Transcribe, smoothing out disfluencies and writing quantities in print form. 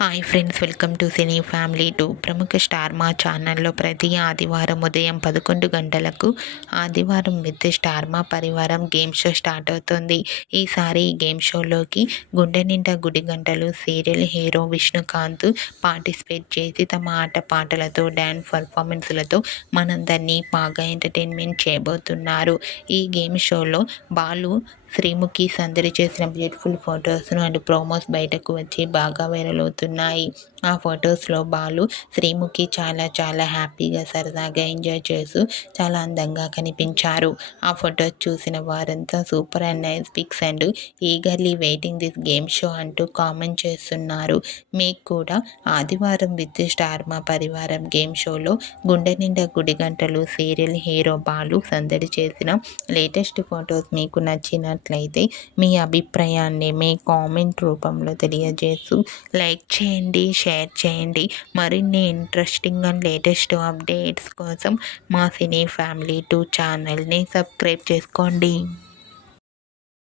Hi friends, welcome to cine family 2. ప్రముఖ star మా ఛానల్లో ప్రతి ఆదివారం ఉదయం 11 గంటలకు ఆదివారం విత్ స్టార్ మా పరివారం గేమ్ షో స్టార్ట్ అవుతుంది. ఈసారి ఈ గేమ్ షోలోకి గుండె నిండా గుడి గంటలు సీరియల్ హీరో విష్ణుకాంత్ పార్టిసిపేట్ చేసి తమ ఆట పాటలతో డ్యాన్స్ పర్ఫార్మెన్స్లతో మనందరినీ బాగా ఎంటర్టైన్మెంట్ చేయబోతున్నారు. ఈ గేమ్ షోలో బాలు శ్రీముఖి సందడి చేసిన బ్యూటిఫుల్ ఫొటోస్ను అండ్ ప్రోమోస్ బయటకు వచ్చి బాగా వైరల్ అవుతున్నాయి. ఆ ఫొటోస్లో బాలు శ్రీముఖి చాలా హ్యాపీగా సరదాగా ఎంజాయ్ చేస్తూ చాలా అందంగా కనిపించారు. ఆ ఫొటోస్ చూసిన వారంతా super and nice pics and eagerly waiting this game show అంటూ కామెంట్ చేస్తున్నారు. మీకు కూడా ఆదివారం విత్ స్టార్ మా పరివారం గేమ్ షోలో గుండె నిండా గుడి గంటలు సీరియల్ హీరో బాలు సందడి చేసిన లేటెస్ట్ ఫొటోస్ మీకు నచ్చినట్లయితే మీ అభిప్రాయాన్ని మీ కామెంట్ రూపంలో తెలియజేస్తూ లైక్ చేయండి, షేర్ చేయండి. మరిన్ని ఇంట్రెస్టింగ్ అండ్ లేటెస్ట్ అప్డేట్స్ కోసం మా సినీ ఫ్యామిలీ 2 ఛానల్ని సబ్స్క్రైబ్ చేసుకోండి.